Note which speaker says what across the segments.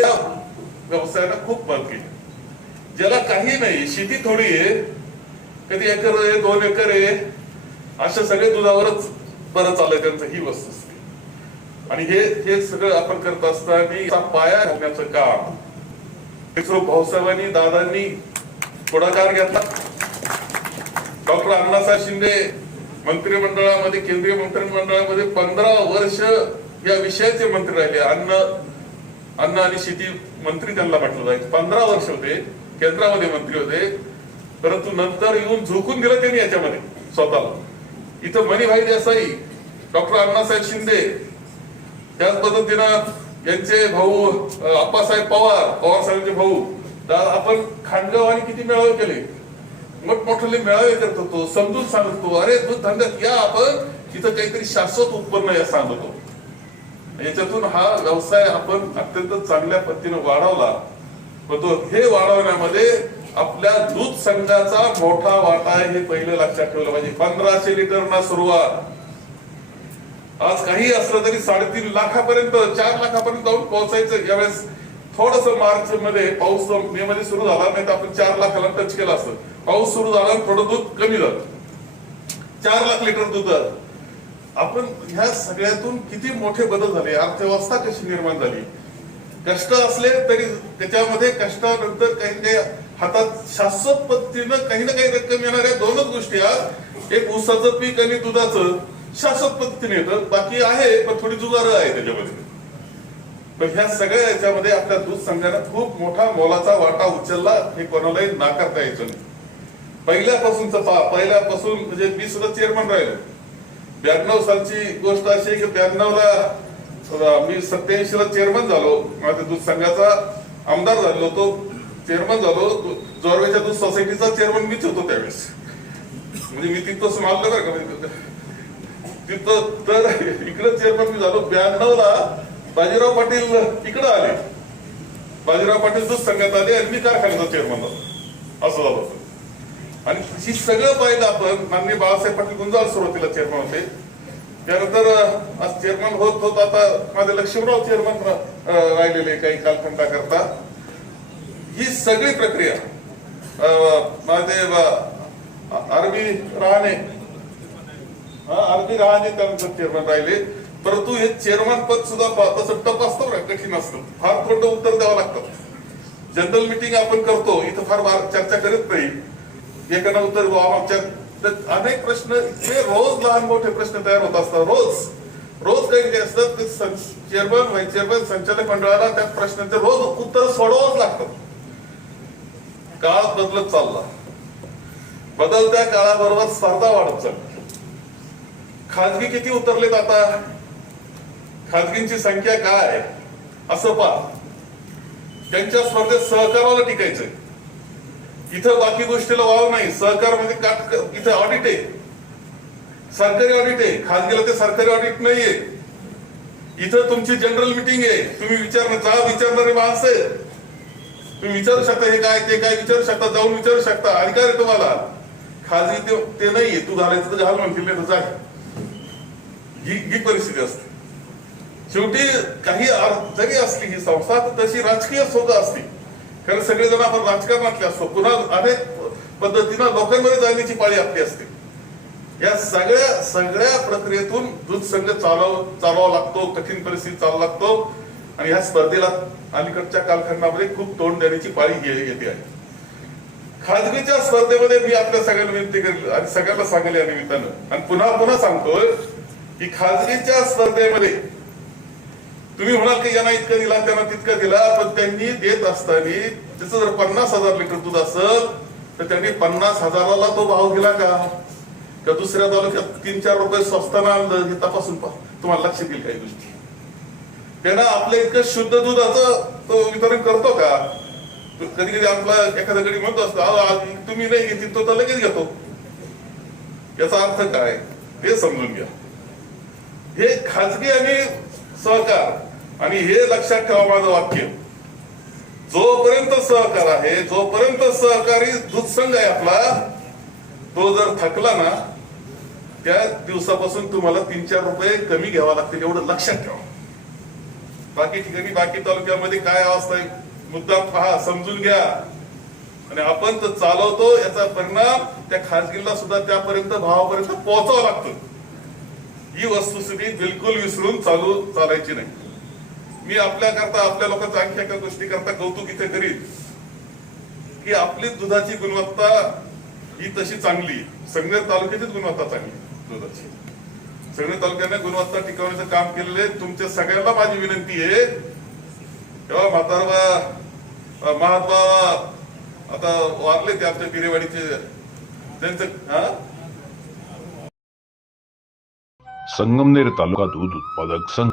Speaker 1: त्या व्यवसायाला खूप बल केली. ज्याला काही नाही शेती थोडी आहे. कधी एकर आहे दोन एकर आहे. अशा सगळे दुधावरच बरं चाललंय त्यांचं ही वस्तू. आणि हे हे सगळं आपण करत असताना पाया घालण्याचं काम. भाऊसाहेबांनी दादांनी पुढाकार घेतला. डॉक्टर अण्णासाहेब शिंदे मंत्रिमंडळामध्ये केंद्रीय मंत्रिमंडळामध्ये पंधरा वर्ष या विषयाचे मंत्री राहिले. अन्न अन्न आणि शेती मंत्री त्यांना म्हटलं जायचं पंधरा वर्ष होते केंद्रामध्ये मंत्री होते परंतु नंतर येऊन झोकून दिलं त्यांनी याच्यामध्ये स्वतःला. इथं मणिभाई देसाई डॉक्टर अण्णासाहेब शिंदे त्याच पद्धतीनं यांचे भाऊ आप्पासाहेब पवार पवार साहेबांचे भाऊ आपण खांडगाव आणि किती मेळावे केले? मोठमोठे मेळावे करत होतो समजून सांगतो अरे दूध धंद्यात या आपण इथं काहीतरी शाश्वत उत्पन्न या सांगतो. याच्यातून हा व्यवसाय आपण अत्यंत चांगल्या पद्धतीने वाढवला. पण तो हे वाढवण्यामध्ये आपल्या दूध संघाचा मोठा वाटा आहे हे पहिले लक्षात ठेवलं पाहिजे. पंधराशे लिटरना सुरुवात. आज काही असलं तरी साडेतीन लाखापर्यंत चार लाखापर्यंत जाऊन पोहोचायचं. यावेळेस थोडस मार्च मध्ये पाऊस मे मध्ये सुरू झाला. नाही तर आपण चार लाखाला टच केला असत. पाऊस सुरू झाला आणि थोडं दूध कमी झालं. चार लाख लिटर दूध आपण ह्या सगळ्यातून किती मोठे बदल झाले? अर्थव्यवस्था कशी निर्माण झाली? कष्ट असले तरी त्याच्यामध्ये कष्टानंतर काही काही हातात शाश्वत पद्धतीनं काही ना काही रक्कम येणाऱ्या दोनच गोष्टी आहेत. एक ऊसाचं पीक आणि दुधाचं शाश्वत पद्धतीने येतं. बाकी आहे पण थोडी जुगार आहे त्याच्यामध्ये. पण ह्या सगळ्या याच्यामध्ये आपल्या दूध संघानं खूप मोठा मोलाचा वाटा उचलला. हे कोणालाही नाकारता यायचं नाही. पहिल्यापासूनच पा पहिल्यापासून म्हणजे मी सुद्धा चेअरमन राहिलो. ब्याण्णव सालची गोष्ट अशी आहे की ब्याण्णवला मी सत्याऐंशी ला चेअरमन झालो. माझ्या दूध संघाचा आमदार झालो तो चेअरमन झालो. जोरवेच्या दूध सोसायटीचा चेअरमन मीच होतो त्यावेळेस. म्हणजे मी तिथं समाजलं बरं का? म्हणजे तिथं तर इकडं चेअरमन मी झालो. ब्याण्णव ला बाजीराव पाटील इकडं आले. बाजीराव पाटील दूध संघात आले आणि मी कारखान्याचा चेअरमन झालो. असं झालं होतं. आणि ही सगळं पाहिलं आपण माननीय बाळासाहेब पाटील गुंजाळ सुरुवातीला चेअरमन होते. त्यानंतर आज चेअरमन होत होत आता माझे लक्ष्मीराव चेअरमन राहिलेले काही कालखंडा करता ही सगळी प्रक्रिया माझे ब- आरबी रहाणे हा, आरबी रहाणे त्यानंतर चेअरमन राहिले. परंतु हे चेअरमन पद सुद्धा तसं टप असतं ना कठीण असतं. फार थोडं उत्तर द्यावं लागतं. जनरल मिटिंग आपण करतो इथं फार चर्चा करत नाही. एकानं उत्तर मागच्या अनेक प्रश्न इतके रोज लहान मोठे प्रश्न तयार होत असतात. रोज. रोज काही जे असतात ते चेअरमन व्हाईस चेअरमन संचालक मंडळाला त्या प्रश्नांचे रोज उत्तर सोडवावंच लागतात काळ बदलत चालला. बदलत्या काळाबरोबर स्पर्धा वाढत चालली. खाजगी किती उतरलेत आता? खाजगींची संख्या काय असं पहा. त्यांच्या स्पर्धेत सहकाराला टिकायचंय. इथं बाकी गोष्टीला वाव नाही. सहकार म्हणजे का इथं ऑडिट आहे. सरकारी ऑडिट आहे. खाजगीला ते सरकारी ऑडिट नाहीये. इथं तुमची जनरल मिटिंग आहे. तुम्ही विचार जा विचारणारे माणसं आहेत. तुम्ही विचारू शकता हे काय ते काय विचारू शकता जाऊन विचारू शकता. अधिकार आहे तुम्हाला. खाजगी ते ते नाहीये. तू घालायचं तर घाल म्हणतील जा. ही ही परिस्थिती असते. शेवटी काही जरी असली ही संस्था तशी राजकीय सुद्धा असते. कारण सगळेजण आपण राजकारणातले असतो. पुन्हा अनेक पद्धतीनं लोकांमध्ये जाण्याची पाळी आपली असते. या सगळ्या सगळ्या प्रक्रियेतून दूध संघ चालव चालवावा लागतो कठीण परिस्थिती चालवा लागतो. आणि ह्या स्पर्धेला अलीकडच्या कालखंडामध्ये खूप तोंड देण्याची पाळी येते आहे. खाजगीच्या स्पर्धेमध्ये मी आपल्या सगळ्यांना विनंती करेल आणि सगळ्यांना सांगेल या निमित्तानं. आणि पुन्हा पुन्हा सांगतोय की खाजगीच्या स्पर्धेमध्ये तुम्ही म्हणाल की यांना इतकं दिला त्यांना तितकं दिला पण त्यांनी देत असताना त्याचं जर पन्नास हजार लिटर दूध असेल तर त्यांनी पन्नास हजाराला तो भाव दिला का? त्या दुसऱ्या तालुक्यात तीन चार रुपये स्वस्ताना आणलं हे तपासून पहा. तुम्हाला लक्षात येईल काही गोष्टी. त्यांना आपल्या इतकं शुद्ध दुधाचं तो वितरण करतो का? कधी कधी आपला एखाद्या गडी म्हणतो असतो "अहो, तुम्ही नाही घेतील तो तर लगेच घेतो. याचा अर्थ काय? हे समजून घ्या. हे खाजगी आणि सहकार आणि हे लक्षात ठेवा माझं वाक्य. जोपर्यंत सहकार आहे जोपर्यंत सहकारी दुःसंघ आहे आपला तो जर थकला ना त्या दिवसापासून तुम्हाला तीन चार रुपये कमी घ्यावा लागतील एवढं लक्षात ठेवा. बाकी ठिकाणी बाकी तालुक्यामध्ये काय अवस्था आहे मुद्दा पहा समजून घ्या. आणि आपण तर चालवतो याचा परिणाम त्या खासगीला सुद्धा त्यापर्यंत भावापर्यंत पोहोचावं लागतं. ही वस्तुस्थिती बिलकुल विसरून चालू चालायची नाही. मी आपल्या करता आपल्या लोकांचा आणखी एका गोष्टी करता कौतुक इथे करीन. की आपली दुधाची गुणवत्ता ही तशी चांगली आहे. संगमेर तालुक्याचीच गुणवत्ता चांगली दुधाची. संगमेर तालुक्याने गुणवत्ता टिकवण्याचं काम केलेलं आहे. तुमच्या सगळ्यांना माझी विनंती आहे. तेव्हा म्हातारबा महात्मा आता वारले ते आमच्या बिरेवाडीचे त्यांचं हा?
Speaker 2: संगमनेर तालुका दूध उत्पादक संघ.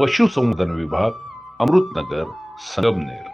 Speaker 2: पशुसंवर्धन विभाग अमृतनगर संगमनेर.